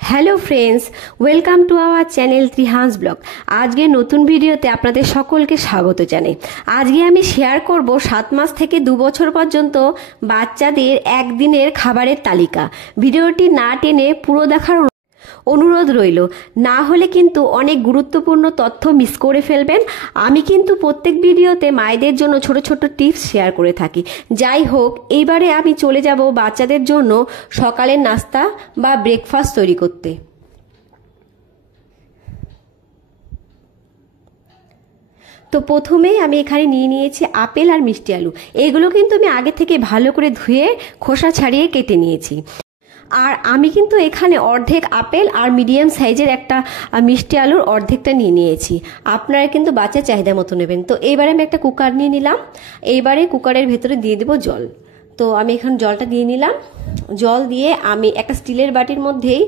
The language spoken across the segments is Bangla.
Hello friends, welcome to our channel ত্রিহান্স ব্লগ। আজকে নতুন ভিডিওতে আপনাদের সকলকে স্বাগত জানাই। আজকে আমি শেয়ার করব 7 মাস থেকে 2 বছর পর্যন্ত বাচ্চাদের একদিনের খাবারের তালিকা। ভিডিওটি না টেনে পুরো দেখার অনুরোধ রইল, না হলে কিন্তু অনেক গুরুত্বপূর্ণ তথ্য মিস করে ফেলবেন। আমি কিন্তু প্রত্যেক ভিডিওতে মায়েদের জন্য ছোট ছোট টিপস শেয়ার করে থাকি। যাই হোক, এইবারে আমি চলে যাব বাচ্চাদের জন্য সকালের নাস্তা বা ব্রেকফাস্ট তৈরি করতে। তো প্রথমেই আমি এখানে নিয়ে নিয়েছি আপেল আর মিষ্টি আলু। এগুলো কিন্তু আমি আগে থেকে ভালো করে ধুয়ে খোসা ছাড়িয়ে কেটে নিয়েছি। আর আমি কিন্তু এখানে অর্ধেক আপেল আর মিডিয়াম সাইজের একটা মিষ্টি আলুর অর্ধেকটা নিয়ে নিয়েছি। আপনারা কিন্তু বাচ্চার চাহিদা মতো নেবেন। তো এইবারে আমি একটা কুকার নিয়ে নিলাম। এইবারে কুকারের ভেতরে দিয়ে দেবো জল। তো আমি এখন জলটা দিয়ে নিলাম। জল দিয়ে আমি একটা স্টিলের বাটির মধ্যেই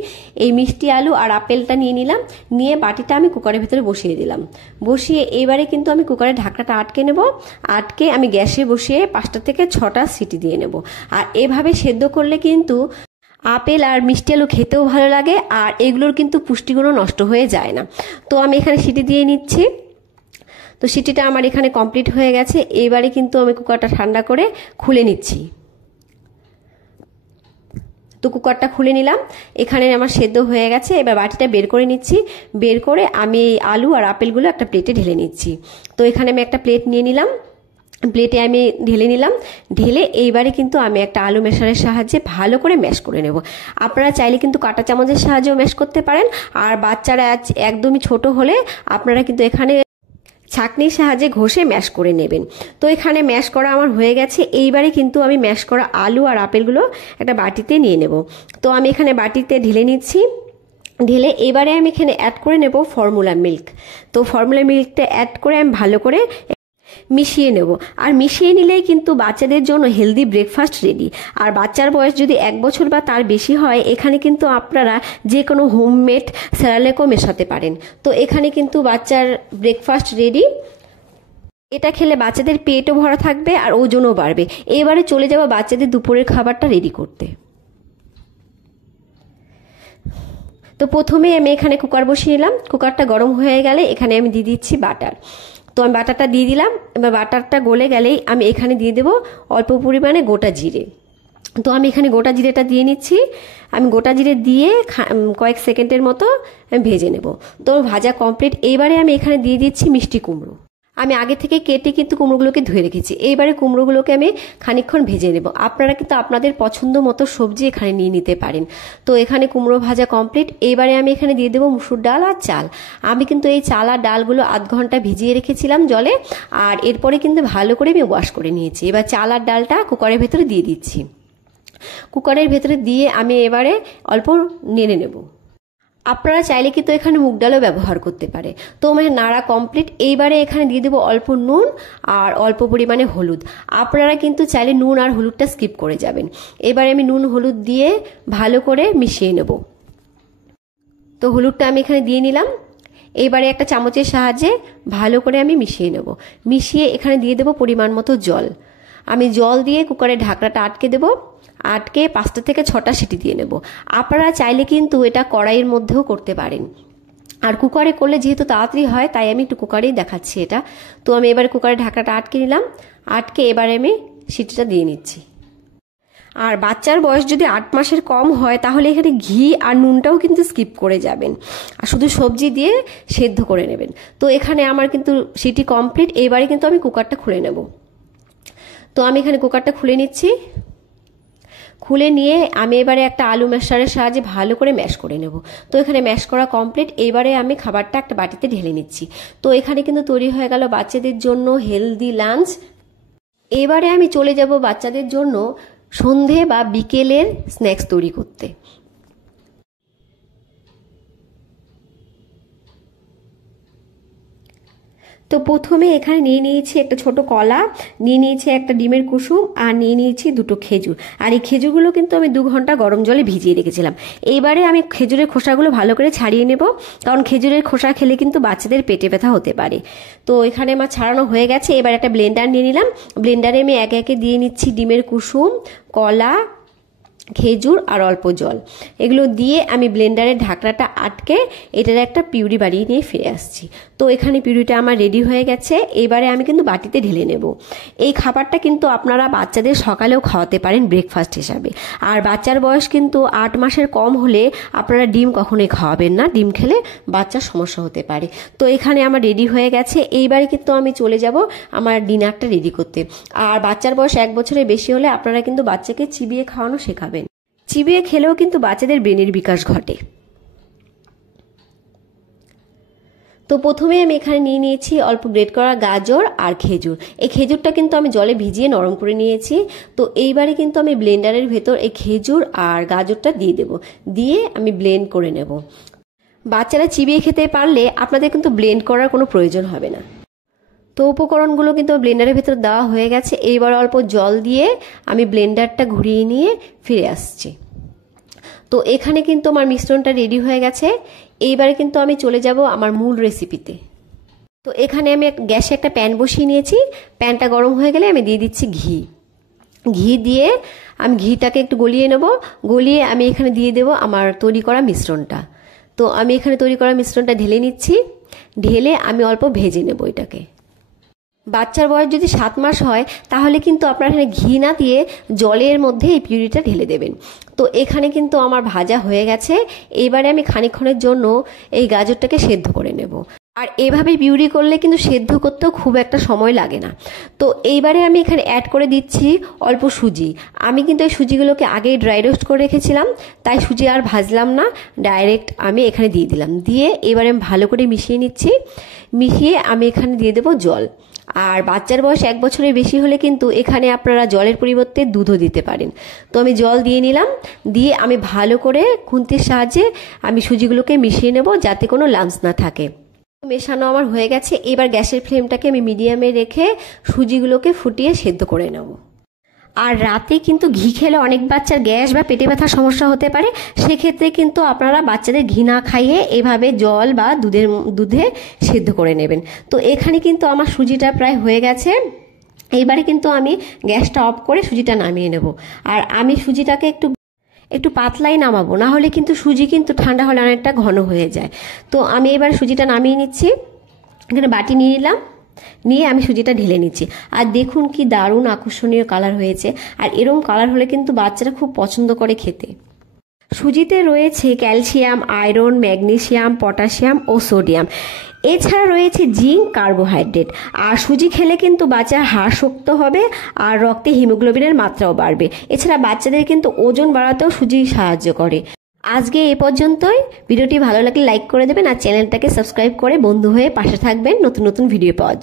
এই মিষ্টি আলু আর আপেলটা নিয়ে নিলাম। নিয়ে বাটিটা আমি কুকারের ভেতরে বসিয়ে দিলাম। বসিয়ে এইবারে কিন্তু আমি কুকারের ঢাকনাটা আটকে নেব। আটকে আমি গ্যাসে বসিয়ে 5টা থেকে 6টা সিটি দিয়ে নেব। আর এভাবে সেদ্ধ করলে কিন্তু আপেল আর মিষ্টি আলু খেতেও ভালো লাগে, আর এগুলোর কিন্তু পুষ্টিগুণও নষ্ট হয়ে যায় না। তো আমি এখানে সিটি দিয়ে নিচ্ছি। তো সিটিটা আমার এখানে কমপ্লিট হয়ে গেছে। এবারে কিন্তু আমি কুকারটা ঠান্ডা করে খুলে নিচ্ছি। তো কুকারটা খুলে নিলাম। এখানে আমার সেদ্ধ হয়ে গেছে। এবার বাটিটা বের করে নিচ্ছি। বের করে আমি এই আলু আর আপেলগুলো একটা প্লেটে ঢেলে নিচ্ছি। তো এখানে আমি একটা প্লেট নিয়ে নিলাম। প্লেটে আমি ঢেলে নিলাম। ঢেলে এইবারে কিন্তু আমি একটা আলু মেশারের সাহায্যে ভালো করে ম্যাশ করে নেব। আপনারা চাইলে কিন্তু কাঁটা চামচের সাহায্যেও ম্যাশ করতে পারেন। আর বাচ্চারা একদমই ছোট হলে আপনারা কিন্তু এখানে ছাঁকনির সাহায্যে ঘষে ম্যাশ করে নেবেন। তো এখানে ম্যাশ করা আমার হয়ে গেছে। এইবারে কিন্তু আমি ম্যাশ করা আলু আর আপেলগুলো একটা বাটিতে নিয়ে নেব। তো আমি এখানে বাটিতে ঢেলে নিচ্ছি। ঢেলে এবারে আমি এখানে অ্যাড করে নেব ফর্মুলা মিল্ক। তো ফর্মুলা মিল্কটা অ্যাড করে আমি ভালো করে মিশিয়ে নেব। আর মিশিয়ে নিলেই কিন্তু বাচ্চাদের জন্য হেলদি ব্রেকফাস্ট রেডি। আর বাচ্চার বয়স যদি 1 বছর বা তার বেশি হয়, এখানে কিন্তু আপনারা যে কোনো হোমমেড স্যালাডও মেশাতে পারেন। তো এখানে কিন্তু বাচ্চার ব্রেকফাস্ট রেডি। এটা খেলে বাচ্চাদের পেটও ভরা থাকবে আর ওজনও বাড়বে। এবারে চলে যাব বাচ্চাদের দুপুরের খাবারটা রেডি করতে। তো প্রথমে আমি এখানে কুকার বসিয়ে নিলাম। কুকারটা গরম হয়ে গেলে এখানে আমি দিয়ে দিচ্ছি বাটার। তো আমি বাটারটা দিয়ে দিলাম। এবার বাটারটা গলে গেলেই আমি এখানে দিয়ে দেবো অল্প পরিমাণে গোটা জিরে। তো আমি এখানে গোটা জিরেটা দিয়ে নিচ্ছি। আমি গোটা জিরে দিয়ে কয়েক সেকেন্ডের মতো ভেজে নেব। তো ভাজা কমপ্লিট। এইবারে আমি এখানে দিয়ে দিচ্ছি মিষ্টি কুমড়ো। আমি আগে থেকে কেটে কিন্তু কুমড়োগুলোকে ধুয়ে রেখেছি। এইবারে কুমড়োগুলোকে আমি খানিকক্ষণ ভেজে নেব। আপনারা কিন্তু আপনাদের পছন্দ মতো সবজি এখানে নিয়ে নিতে পারেন। তো এখানে কুমড়ো ভাজা কমপ্লিট। এইবারে আমি এখানে দিয়ে দেবো মুসুর ডাল আর চাল। আমি কিন্তু এই চাল আর ডালগুলো আধ ঘন্টা ভিজিয়ে রেখেছিলাম জলে। আর এরপরে কিন্তু ভালো করে আমি ওয়াশ করে নিয়েছি। এবার চাল আর ডালটা কুকারের ভেতরে দিয়ে দিচ্ছি। কুকারের ভেতরে দিয়ে আমি এবারে অল্প নেড়ে নেব। আপনারা চাইলে কিন্তু এখানে মুগ ডালও ব্যবহার করতে পারে। তো আমার নাড়া কমপ্লিট। এইবারে এখানে দিয়ে দেবো অল্প নুন আর অল্প পরিমাণে হলুদ। আপনারা কিন্তু চাইলে নুন আর হলুদটা স্কিপ করে যাবেন। এবারে আমি নুন হলুদ দিয়ে ভালো করে মিশিয়ে নেব। তো হলুদটা আমি এখানে দিয়ে নিলাম। এইবারে একটা চামচের সাহায্যে ভালো করে আমি মিশিয়ে নেব। মিশিয়ে এখানে দিয়ে দেবো পরিমাণ মতো জল। আমি জল দিয়ে কুকারের ঢাকনাটা আটকে দেব। আটকে 5টা থেকে 6টা সিটি দিয়ে নেব। আপনারা চাইলে কিন্তু এটা কড়াইয়ের মধ্যেও করতে পারেন। আর কুকারে করলে যেহেতু তাড়াতাড়ি হয়, তাই আমি একটু কুকারেই দেখাচ্ছি এটা। তো আমি এবারে কুকারের ঢাকনাটা আটকে নিলাম। আটকে এবারে আমি সিটিটা দিয়ে নিচ্ছি। আর বাচ্চার বয়স যদি 8 মাসের কম হয়, তাহলে এখানে ঘি আর নুনটাও কিন্তু স্কিপ করে যাবেন। আর শুধু সবজি দিয়ে সেদ্ধ করে নেবেন। তো এখানে আমার কিন্তু সিটি কমপ্লিট। এবারে কিন্তু আমি কুকারটা খুলে নেব। তো আমি এখানে কুকারটা খুলে নিচ্ছি। খুলে নিয়ে আমি এবারে একটা আলু ম্যাশারের সাহায্যে ভালো করে ম্যাশ করে নেব। তো এখানে ম্যাশ করা কমপ্লিট। এবারে আমি খাবারটা একটা বাটিতে ঢেলে নিচ্ছি। তো এখানে কিন্তু তৈরি হয়ে গেল বাচ্চাদের জন্য হেলদি লাঞ্চ। এবারে আমি চলে যাব বাচ্চাদের জন্য সন্ধে বা বিকেলের স্ন্যাক্স তৈরি করতে। তো প্রথমে এখানে নিয়ে নিয়েছি একটা ছোট কলা, নিয়ে নিয়েছি একটা ডিমের কুসুম, আর নিয়ে নিয়েছি 2টো খেজুর। আর এই খেজুরগুলো কিন্তু আমি 2 ঘন্টা গরম জলে ভিজিয়ে রেখেছিলাম। এইবারে আমি খেজুরের খোসাগুলো ভালো করে ছাড়িয়ে নেব, কারণ খেজুরের খোসা খেলে কিন্তু বাচ্চাদের পেটে ব্যথা হতে পারে। তো এখানে আমার ছাড়ানো হয়ে গেছে। এবার একটা ব্লেন্ডার নিয়ে নিলাম। ব্লেন্ডারে আমি একে একে দিয়ে নিচ্ছি ডিমের কুসুম, কলা, খেজুর আর অল্প জল, এগুলো দিয়ে আমি ব্লেন্ডারের ঢাকনাটা আটকে এটার একটা পিউরি বানিয়ে নিয়ে ফিরে আসছি। তো এখানে পিউরিটা আমার রেডি হয়ে গেছে। এবারে আমি কিন্তু বাটিতে ঢেলে নেব। এই খাবারটা কিন্তু আপনারা বাচ্চাদের সকালেও খাওয়াতে পারেন ব্রেকফাস্ট হিসাবে। আর বাচ্চার বয়স কিন্তু 8 মাসের কম হলে আপনারা ডিম কখনোই খাওয়াবেন না, ডিম খেলে বাচ্চার সমস্যা হতে পারে। তো এখানে আমার রেডি হয়ে গেছে। এইবারে কিন্তু আমি চলে যাব আমার ডিনারটা রেডি করতে। আর বাচ্চার বয়স 1 বছরের বেশি হলে আপনারা কিন্তু বাচ্চাকে চিবিয়ে খাওয়ানো শেখাবেন। চিবিয়ে খেলেও কিন্তু বাচ্চাদের ব্রেনের বিকাশ ঘটে। তো প্রথমে আমি এখানে নিয়ে নিয়েছি অল্প গ্রেট করা গাজর আর খেজুর। এই খেজুরটা কিন্তু আমি জলে ভিজিয়ে নরম করে নিয়েছি। তো এইবারে কিন্তু আমি ব্লেন্ডারের ভেতর এই খেজুর আর গাজরটা দিয়ে দেব, দিয়ে আমি ব্লেন্ড করে নেব। বাচ্চারা চিবিয়ে খেতে পারলে আপনাদের কিন্তু ব্লেন্ড করার কোনো প্রয়োজন হবে না। তো উপকরণগুলো কিন্তু ব্লেন্ডারের ভেতর দেওয়া হয়ে গেছে। এইবার অল্প জল দিয়ে আমি ব্লেন্ডারটা ঘুরিয়ে নিয়ে ফিরে আসছি। তো এখানে কিন্তু আমার মিশ্রণটা রেডি হয়ে গেছে। এইবারে কিন্তু আমি চলে যাব আমার মূল রেসিপিতে। তো এখানে আমি গ্যাসে একটা প্যান বসিয়ে নিয়েছি। প্যানটা গরম হয়ে গেলে আমি দিয়ে দিচ্ছি ঘি। ঘি দিয়ে আমি ঘিটাকে একটু গলিয়ে নেব। গলিয়ে আমি এখানে দিয়ে দেব আমার তৈরি করা মিশ্রণটা। তো আমি এখানে তৈরি করা মিশ্রণটা ঢেলে নিচ্ছি। ঢেলে আমি অল্প ভেজে নেব এটাকে। বাচ্চার বয়স যদি 7 মাস হয় তাহলে কিন্তু আপনারা এখানে ঘি না দিয়ে জলের মধ্যে এই পিউরিটা ঢেলে দেবেন। তো এখানে কিন্তু আমার ভাজা হয়ে গেছে। এবারে আমি খানিকক্ষণের জন্য এই গাজরটাকে সেদ্ধ করে নেব। আর এভাবে পিউরি করলে কিন্তু সেদ্ধ করতেও খুব একটা সময় লাগে না। তো এইবারে আমি এখানে অ্যাড করে দিচ্ছি অল্প সুজি। আমি কিন্তু এই সুজিগুলোকে আগেই ড্রাই রোস্ট করে রেখেছিলাম, তাই সুজি আর ভাজলাম না, ডাইরেক্ট আমি এখানে দিয়ে দিলাম। দিয়ে এবারে আমি ভালো করে মিশিয়ে নিচ্ছি। মিশিয়ে আমি এখানে দিয়ে দেবো জল। আর বাচ্চার বয়স 1 বছরের বেশি হলে কিন্তু এখানে আপনারা জলের পরিবর্তে দুধও দিতে পারেন। তো আমি জল দিয়ে নিলাম। দিয়ে আমি ভালো করে খুন্তির সাহায্যে আমি সুজিগুলোকে মিশিয়ে নেব যাতে কোনো লাম্পস না থাকে। মেশানো আমার হয়ে গেছে। এবার গ্যাসের ফ্লেমটাকে আমি মিডিয়ামে রেখে সুজিগুলোকে ফুটিয়ে সেদ্ধ করে নেব। আর রাতে কিন্তু ঘি খেলে অনেক বাচ্চার গ্যাস বা পেটে ব্যথার সমস্যা হতে পারে। সেক্ষেত্রে কিন্তু আপনারা বাচ্চাদের ঘি না খাইয়ে এভাবে জল বা দুধে সেদ্ধ করে নেবেন। তো এখানে কিন্তু আমার সুজিটা প্রায় হয়ে গেছে। এইবারে কিন্তু আমি গ্যাসটা অফ করে সুজিটা নামিয়ে নেব। আর আমি সুজিটাকে একটু পাতলাই নামাবো, না হলে কিন্তু সুজি কিন্তু ঠান্ডা হলে অনেকটা ঘন হয়ে যায়। তো আমি এবার সুজিটা নামিয়ে নিচ্ছি। এখানে বাটি নিয়ে নিলাম, নিয়ে আমি সুজিটা ঢেলে নিচ্ছি। আর দেখুন কি দারুণ আকর্ষণীয় কালার হয়েছে। আর এরকম কালার হলে কিন্তু বাচ্চারা খুব পছন্দ করে খেতে। সুজিতে রয়েছে ক্যালসিয়াম, আয়রন, ম্যাগনেসিয়াম, পটাশিয়াম ও সোডিয়াম। এছাড়া রয়েছে জিঙ্ক, কার্বোহাইড্রেট। আর সুজি খেলে কিন্তু বাচ্চার হাড় শক্ত হবে আর রক্তে হিমোগ্লোবিনের মাত্রাও বাড়বে। এছাড়া বাচ্চাদের কিন্তু ওজন বাড়াতেও সুজি সাহায্য করে। আজকে এ পর্যন্তই। ভিডিওটি ভালো লাগলে লাইক করে দেবেন আর চ্যানেলটাকে সাবস্ক্রাইব করে বন্ধু হয়ে পাশে থাকবেন নতুন নতুন ভিডিও পাওয়ার জন্য।